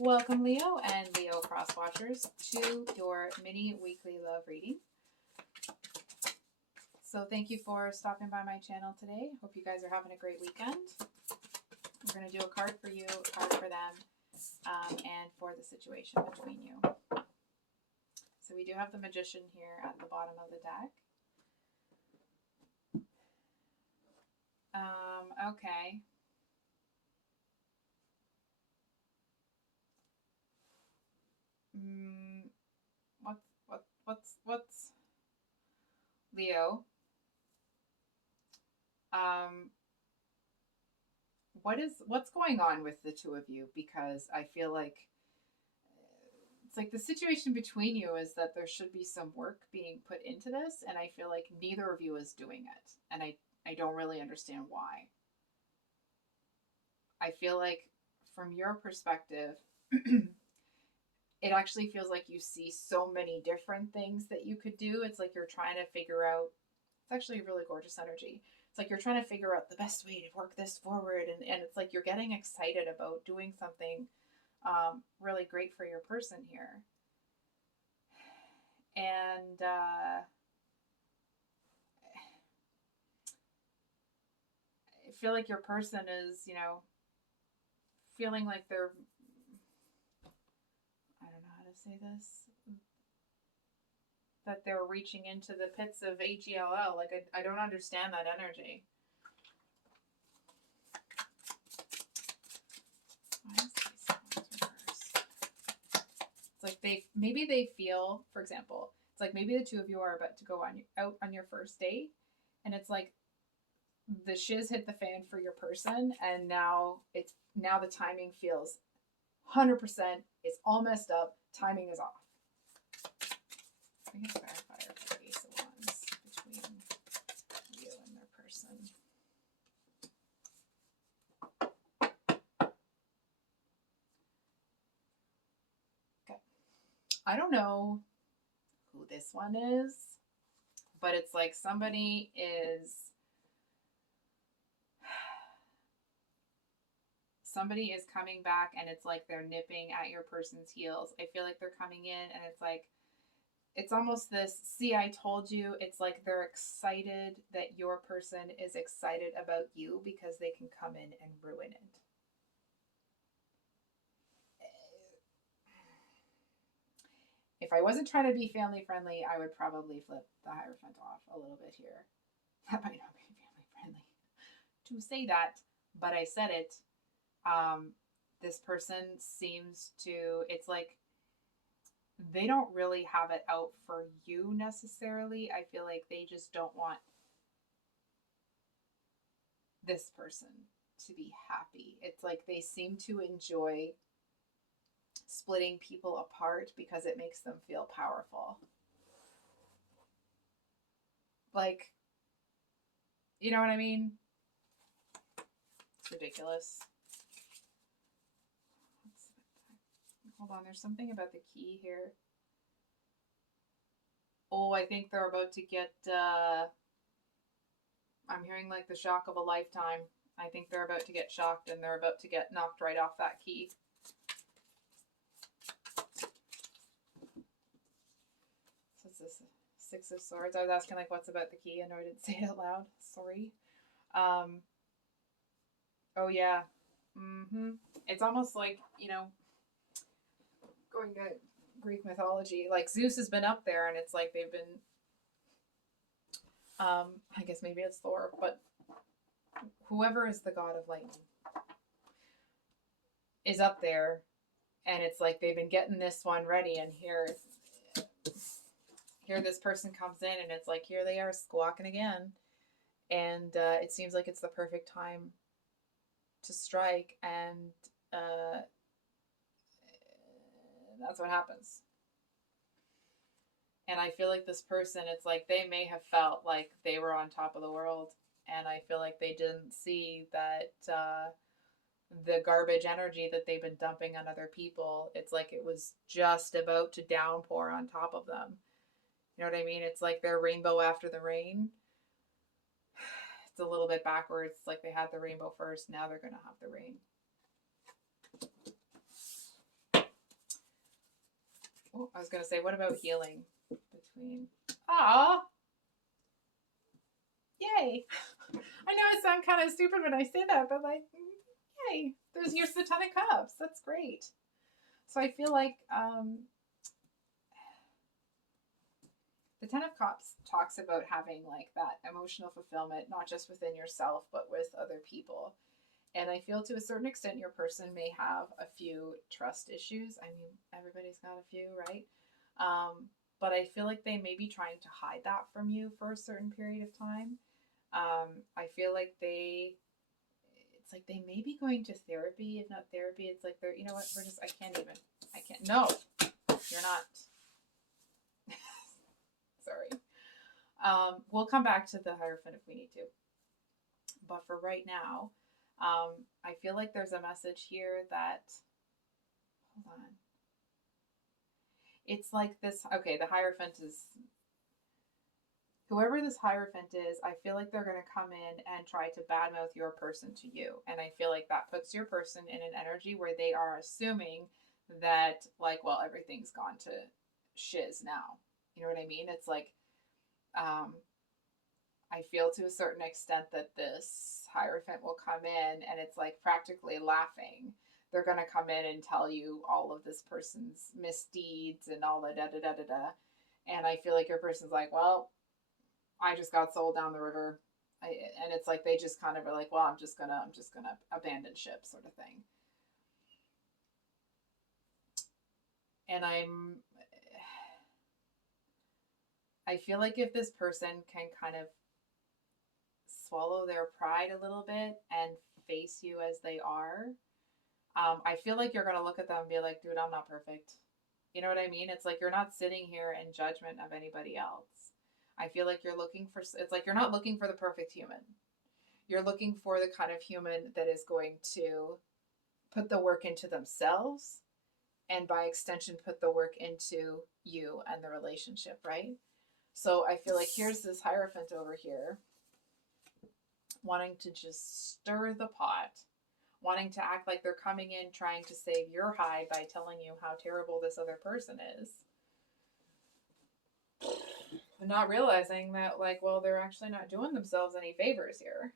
Welcome, Leo and Leo Cross Watchers, to your mini weekly love reading. So, thank you for stopping by my channel today. Hope you guys are having a great weekend. We're going to do a card for you, a card for them, and for the situation between you. So, we do have the Magician here at the bottom of the deck. Okay. What's Leo? What's going on with the two of you? Because I feel like it's like the situation between you is that there should be some work being put into this, and I feel like neither of you is doing it, and I don't really understand why. I feel like from your perspective, it actually feels like you see so many different things that you could do. It's like you're trying to figure out, it's actually a really gorgeous energy. It's like you're trying to figure out the best way to work this forward, and it's like you're getting excited about doing something really great for your person here. And I feel like your person is, feeling like they're, I don't know how to say this, that they're reaching into the pits of HELL. Like, I don't understand that energy. It's like maybe they feel, for example, it's like maybe the two of you are about to go out on your first date, and it's like the shiz hit the fan for your person, and now the timing feels 100%. It's all messed up. Timing is off. I guess clarifier for Ace of Wands between you and their person. Okay. I don't know who this one is, but it's like somebody is coming back, and it's like they're nipping at your person's heels. I feel like they're coming in, and it's like it's almost this, see, I told you. It's like they're excited that your person is excited about you because they can come in and ruin it. If I wasn't trying to be family friendly, I would probably flip the Hierophant off a little bit here. That might not be family friendly to say that, but I said it. This person seems to, it's like they don't really have it out for you necessarily. I feel like they just don't want this person to be happy. It's like they seem to enjoy splitting people apart because it makes them feel powerful. Like, you know what I mean? It's ridiculous. Hold on, there's something about the key here. Oh, I think they're about to get, I'm hearing like the shock of a lifetime. I think they're about to get shocked, and they're about to get knocked right off that key. So it's this Six of Swords. I was asking like what's about the key. I know I didn't say it out loud. Sorry. Oh yeah. It's almost like, going to Greek mythology, like Zeus has been up there, and it's like they've been, I guess maybe it's Thor, but whoever is the god of lightning is up there, and it's like they've been getting this one ready, and here this person comes in, and it's like here they are squawking again, and it seems like it's the perfect time to strike, and that's what happens. And I feel like this person, it's like they may have felt like they were on top of the world, and I feel like they didn't see that the garbage energy that they've been dumping on other people, it's like it was just about to downpour on top of them. You know what I mean? It's like their rainbow after the rain. It's a little bit backwards. It's like they had the rainbow first, now they're going to have the rain. I was going to say, what about healing between? Ah, yay! I know it sounds kind of stupid when I say that, but like, yay! Here's the Ten of Cups. That's great. So I feel like the Ten of Cups talks about having like that emotional fulfillment, not just within yourself, but with other people. And I feel to a certain extent, your person may have a few trust issues. I mean, everybody's got a few, right? But I feel like they may be trying to hide that from you for a certain period of time. I feel like it's like they may be going to therapy. If not therapy, it's like they're, you know what, I can't, no, you're not. Sorry. We'll come back to the Hierophant if we need to. But for right now, I feel like there's a message here that, hold on. It's like this, okay, the Hierophant is, whoever this Hierophant is, I feel like they're going to come in and try to badmouth your person to you. And I feel like that puts your person in an energy where they are assuming that, like, well, everything's gone to shiz now. You know what I mean? It's like, I feel to a certain extent that this Hierophant will come in and it's like practically laughing. They're going to come in and tell you all of this person's misdeeds and all the da da da da da. And I feel like your person's like, well, I just got sold down the river. And it's like they just kind of are like, well, I'm just gonna abandon ship, sort of thing. And I feel like if this person can kind of swallow their pride a little bit and face you as they are, I feel like you're gonna look at them and be like, dude, I'm not perfect. You know what I mean? It's like you're not sitting here in judgment of anybody else. I feel like you're looking for, it's like you're not looking for the perfect human. You're looking for the kind of human that is going to put the work into themselves and by extension put the work into you and the relationship, right? So I feel like here's this Hierophant over here wanting to just stir the pot, wanting to act like they're coming in trying to save your hide by telling you how terrible this other person is. And not realizing that, like, well, they're actually not doing themselves any favors here.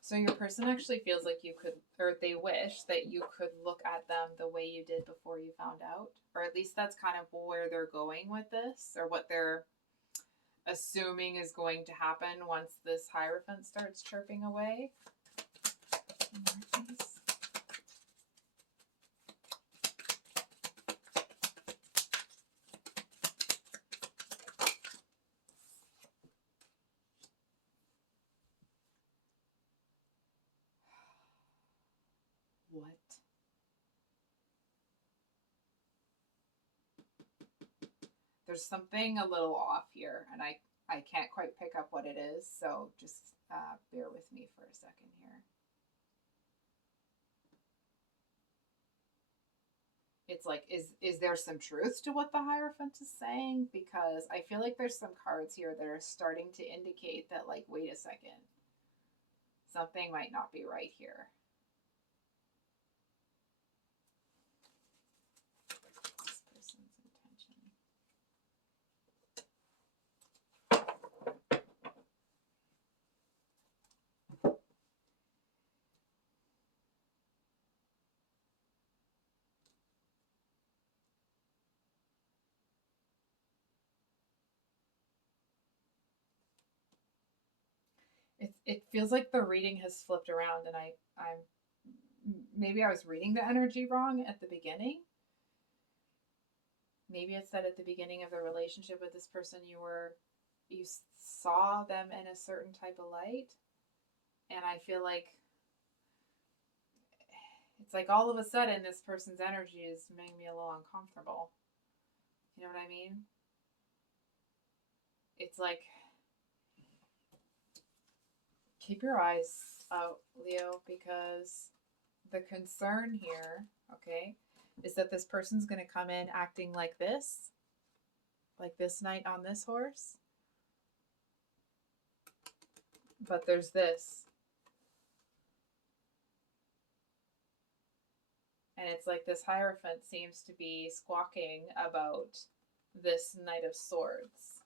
So your person actually feels like you could, or they wish that you could look at them the way you did before you found out. Or at least that's kind of where they're going with this, or what they're assuming is going to happen once this Hierophant starts chirping away. What? There's something a little off here, and I can't quite pick up what it is, so just bear with me for a second here. It's like, is there some truth to what the Hierophant is saying? Because I feel like there's some cards here that are starting to indicate that, like, wait a second, something might not be right here. This person's intention. It feels like the reading has flipped around, and I'm maybe I was reading the energy wrong at the beginning. Maybe it's that at the beginning of the relationship with this person you saw them in a certain type of light, and I feel like it's like all of a sudden this person's energy is making me a little uncomfortable. You know what I mean? It's like, keep your eyes out, Leo, because the concern here, okay, is that this person's going to come in acting like this, like this knight on this horse. But there's this. And it's like this Hierophant seems to be squawking about this Knight of Swords.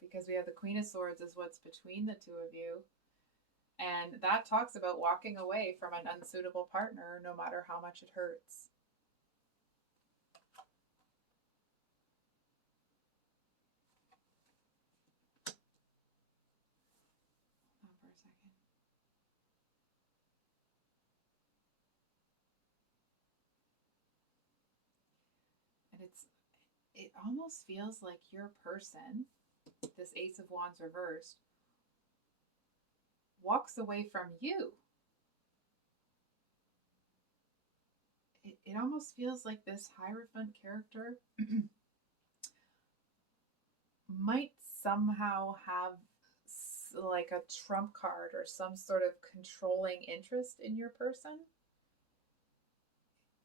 Because we have the Queen of Swords is what's between the two of you. And that talks about walking away from an unsuitable partner no matter how much it hurts. Hold on for a second. And it almost feels like your person, this Ace of Wands reversed, walks away from you. It almost feels like this Hierophant character might somehow have like a trump card or some sort of controlling interest in your person.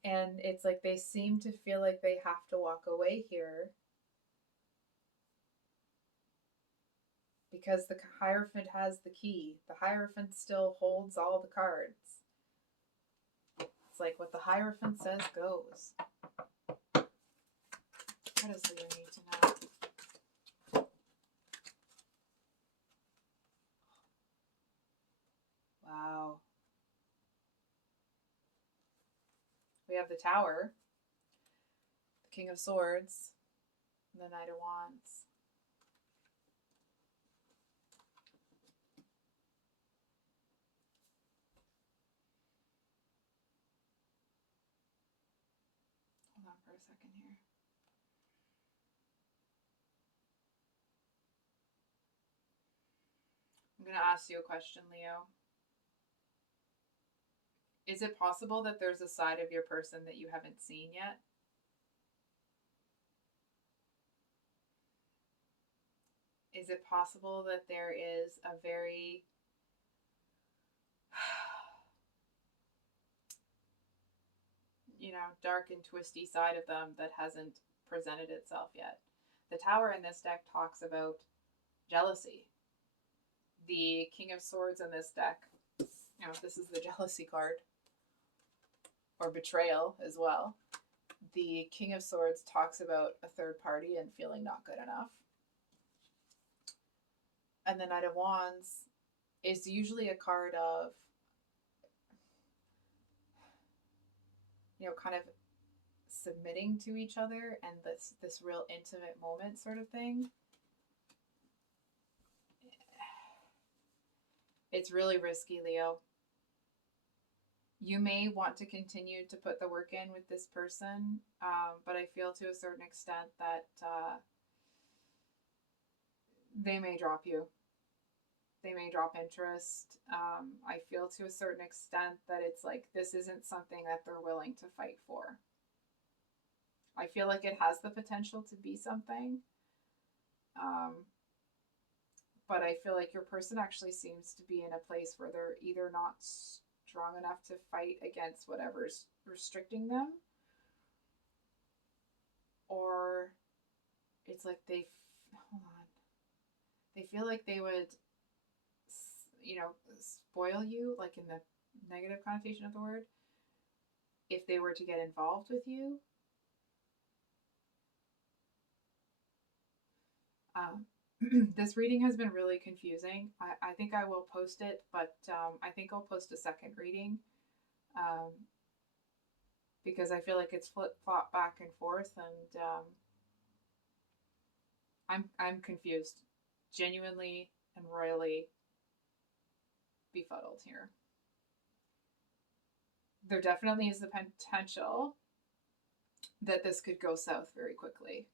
And it's like they seem to feel like they have to walk away here because the Hierophant has the key. The Hierophant still holds all the cards. It's like what the Hierophant says goes. What does Leo need to know? Wow. We have the Tower, the King of Swords, and the Knight of Wands. Hold on for a second here. I'm going to ask you a question, Leo. Is it possible that there's a side of your person that you haven't seen yet? Is it possible that there is a very dark and twisty side of them that hasn't presented itself yet? The Tower in this deck talks about jealousy. The King of Swords in this deck, this is the jealousy card, or betrayal as well. The King of Swords talks about a third party and feeling not good enough. And the Knight of Wands is usually a card of, kind of submitting to each other and this real intimate moment sort of thing. It's really risky, Leo. You may want to continue to put the work in with this person, but I feel to a certain extent that they may drop you. They may drop interest. I feel to a certain extent that it's like this isn't something that they're willing to fight for. I feel like it has the potential to be something. But I feel like your person actually seems to be in a place where they're either not strong enough to fight against whatever's restricting them, or it's like they feel like they would spoil you, like in the negative connotation of the word, if they were to get involved with you. This reading has been really confusing. I think I will post it, but I think I'll post a second reading because I feel like it's flip-flop back and forth, and I'm confused, genuinely and royally befuddled here. There definitely is the potential that this could go south very quickly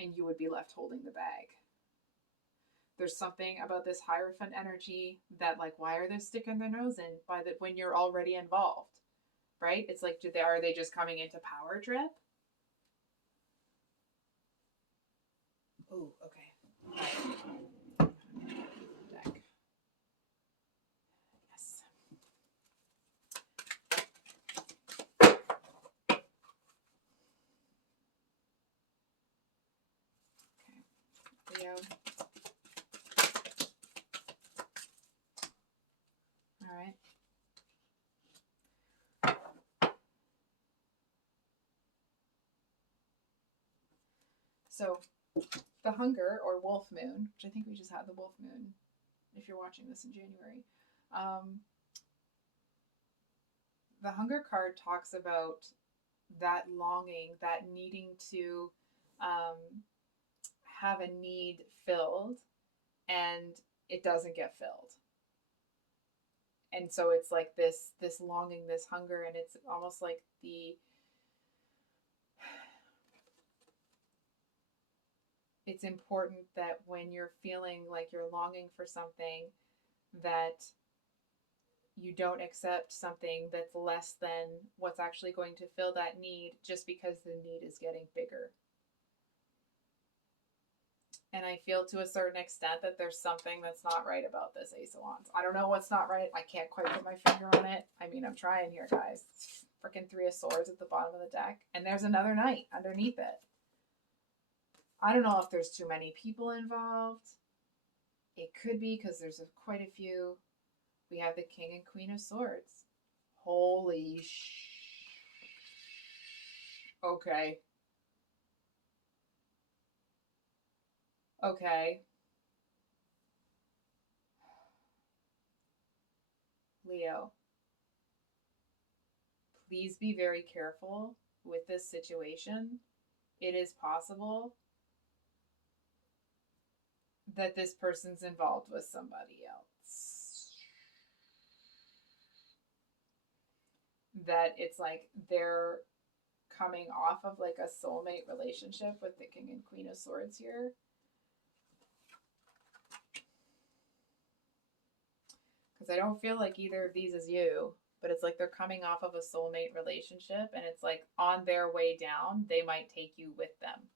and you would be left holding the bag. There's something about this Hierophant energy that, like, why are they sticking their nose in when you're already involved, right? It's like, are they just coming into power trip? Oh, okay. So the hunger or wolf moon, which I think we just had the wolf moon if you're watching this in January. The hunger card talks about that longing, that needing to have a need filled, and it doesn't get filled. And so it's like this longing, this hunger, and it's almost like it's important that when you're feeling like you're longing for something, that you don't accept something that's less than what's actually going to fill that need just because the need is getting bigger. And I feel to a certain extent that there's something that's not right about this Ace of Wands. I don't know what's not right. I can't quite put my finger on it. I mean, I'm trying here, guys. Freaking Three of Swords at the bottom of the deck. And there's another Knight underneath it. I don't know if there's too many people involved. It could be because there's quite a few. We have the King and Queen of Swords. Holy Okay. Okay. Leo, please be very careful with this situation. It is possible that this person's involved with somebody else. That it's like they're coming off of like a soulmate relationship with the King and Queen of Swords here. Because I don't feel like either of these is you, but it's like they're coming off of a soulmate relationship, and it's like on their way down, they might take you with them.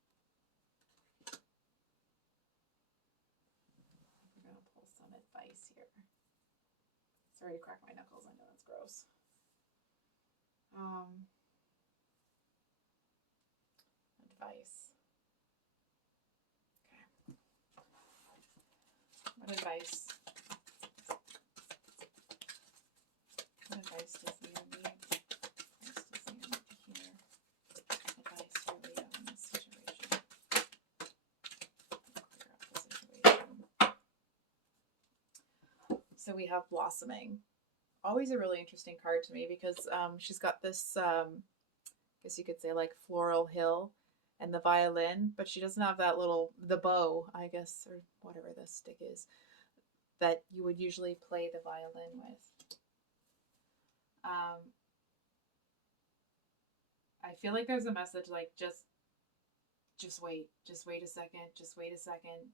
We're going to pull some advice here. Sorry to crack my knuckles, I know that's gross. Advice. Okay. What advice? What advice does Leo need? Advice does Leo need to hear? Advice for Leo in this situation. Clear up the situation. So we have Blossoming. Always a really interesting card to me because she's got this, I guess you could say like floral hill and the violin, but she doesn't have that the bow, I guess, or whatever the stick is, that you would usually play the violin with. I feel like there's a message like just wait a second, just wait a second.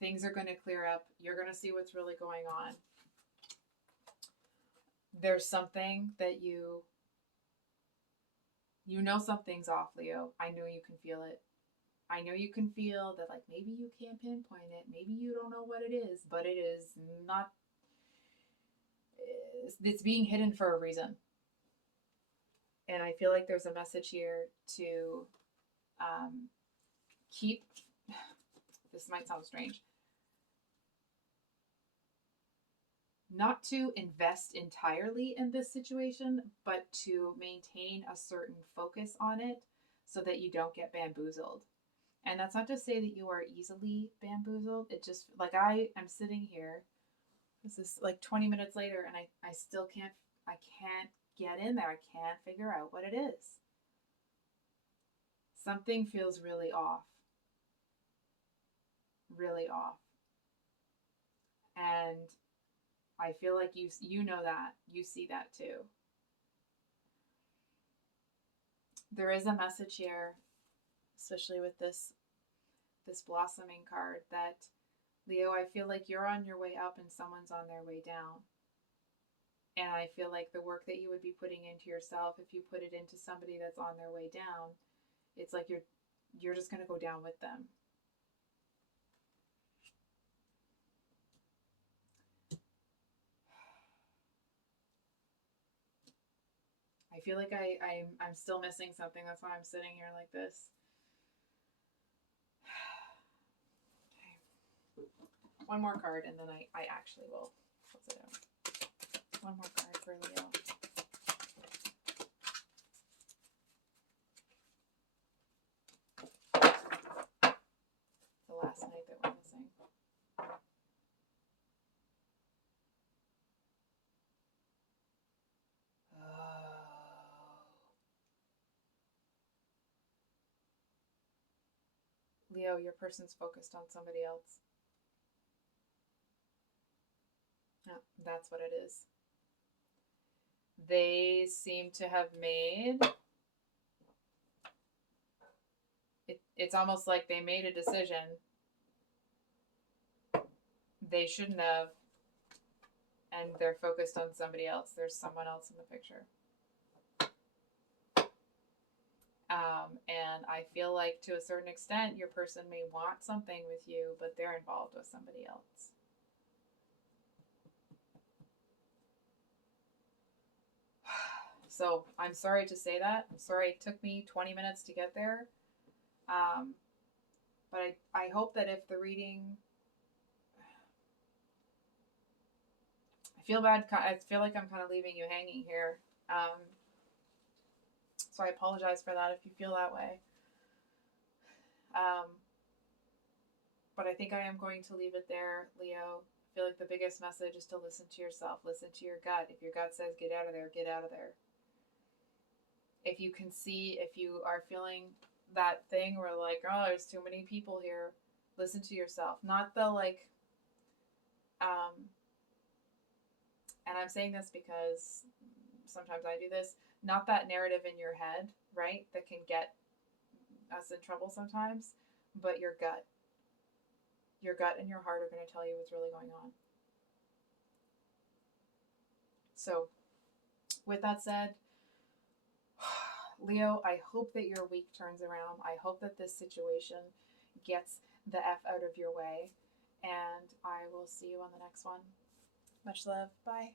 Things are going to clear up. You're going to see what's really going on. There's something that you know something's off, Leo. I know you can feel it. I know you can feel that, like, maybe you can't pinpoint it. Maybe you don't know what it is, but it is not, it's being hidden for a reason. And I feel like there's a message here to keep, this might sound strange, not to invest entirely in this situation, but to maintain a certain focus on it so that you don't get bamboozled. And that's not to say that you are easily bamboozled. It just, like, I am sitting here, this is like 20 minutes later, and I still can't get in there. I can't figure out what it is. Something feels really off. Really off. And I feel like you know that. You see that too. There is a message here, especially with this blossoming card, that Leo, I feel like you're on your way up and someone's on their way down. And I feel like the work that you would be putting into yourself, if you put it into somebody that's on their way down, it's like you're just going to go down with them. I feel like I'm still missing something. That's why I'm sitting here like this. Okay. One more card, and then I actually will close it out. One more card for Leo. Leo, your person's focused on somebody else. Yeah, that's what it is. They seem to have made it's almost like they made a decision they shouldn't have, and they're focused on somebody else. There's someone else in the picture. And I feel like to a certain extent, your person may want something with you, but they're involved with somebody else. So I'm sorry to say that. I'm sorry it took me 20 minutes to get there. But I hope that if the reading, I feel bad. I feel like I'm kind of leaving you hanging here. So I apologize for that if you feel that way. But I think I am going to leave it there, Leo. I feel like the biggest message is to listen to yourself, listen to your gut. If your gut says get out of there, get out of there. If you can see, if you are feeling that thing where like, oh, there's too many people here, listen to yourself. Not the like, and I'm saying this because sometimes I do this, not that narrative in your head, right? That can get us in trouble sometimes, but your gut. Your gut and your heart are going to tell you what's really going on. So, with that said, Leo, I hope that your week turns around. I hope that this situation gets the F out of your way. And I will see you on the next one. Much love. Bye.